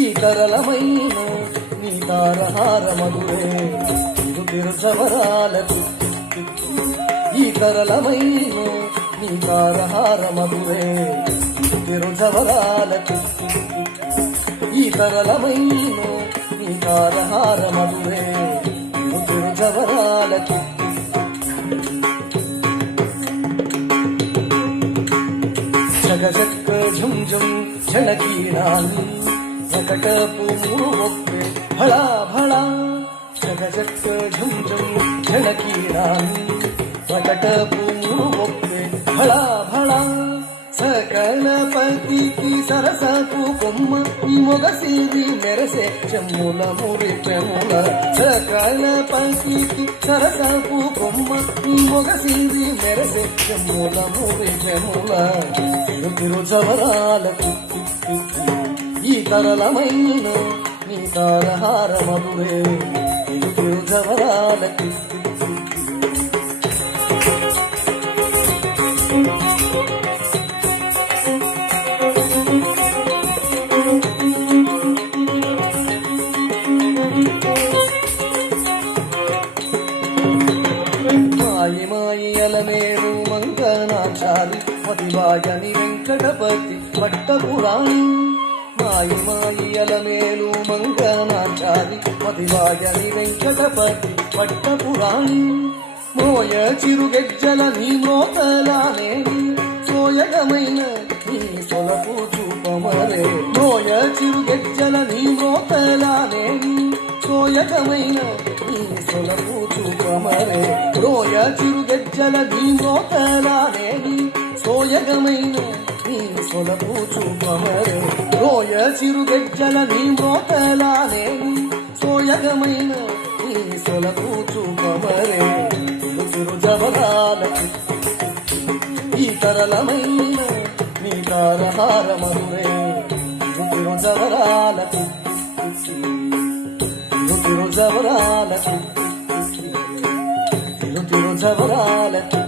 ఈ తరళమైన నీ తారహార మధురే తిరుచవరాలకు ఈ తరళమైన నీ తారహార మధురే తిరుచవరాలకు ఈ తరళమైన నీ తారహార మధురే తిరుచవరాలకు జగజక్క ఝుం ఝుం ఝళకీరాని జగటపు ఒప్పే భళా భళా జగజక్క ఝుం ఝుం ఝళకీరాని జగటపు ఒప్పే భళా భళా సకలపతికి సరసపు కొమ్మ ఈ మొగసిరి మెరసే చెమ్ముల ముడి పెముల సకలపతికి సరసపు కొమ్మ ఈ మొగసిరి మెరసే చెమ్ముల ముడి పెముల తిరుచవరాలకు ఈ తరళమైన నీ తారహార మధురే తిరుచవరాలకు మాయి మాయి అలమేరు మంగనాచారి మదివాయని వెంకటపతి పట్టపురాణి మాయి మాయి అలమేలు మంగనాచారి మదివాయని వెంకటపతి పట్టపురాణి మోయ చిరుగెజ్జల నీ మోతలానే సోయగమైన నీ సొలపు చూపమరే మోయ చిరుగెజ్జల నీ మోతలానే సోయగమైన నీ సొలపు చూపమరే రోయ చిరుగెజ్జల నీ మోతలానే సోయగమైన నీ సొలపు చూపమరే రోయ చిరుగెజ్జల నీ మోతలానే సోయగమైన నీ సొలపు చూపమరే తిరుచవరాలకు ఈ తరళమైన నీ తారహార మధురే తిరుచవరాలకు తిరుచవరాలకు తిరుచవరాలకు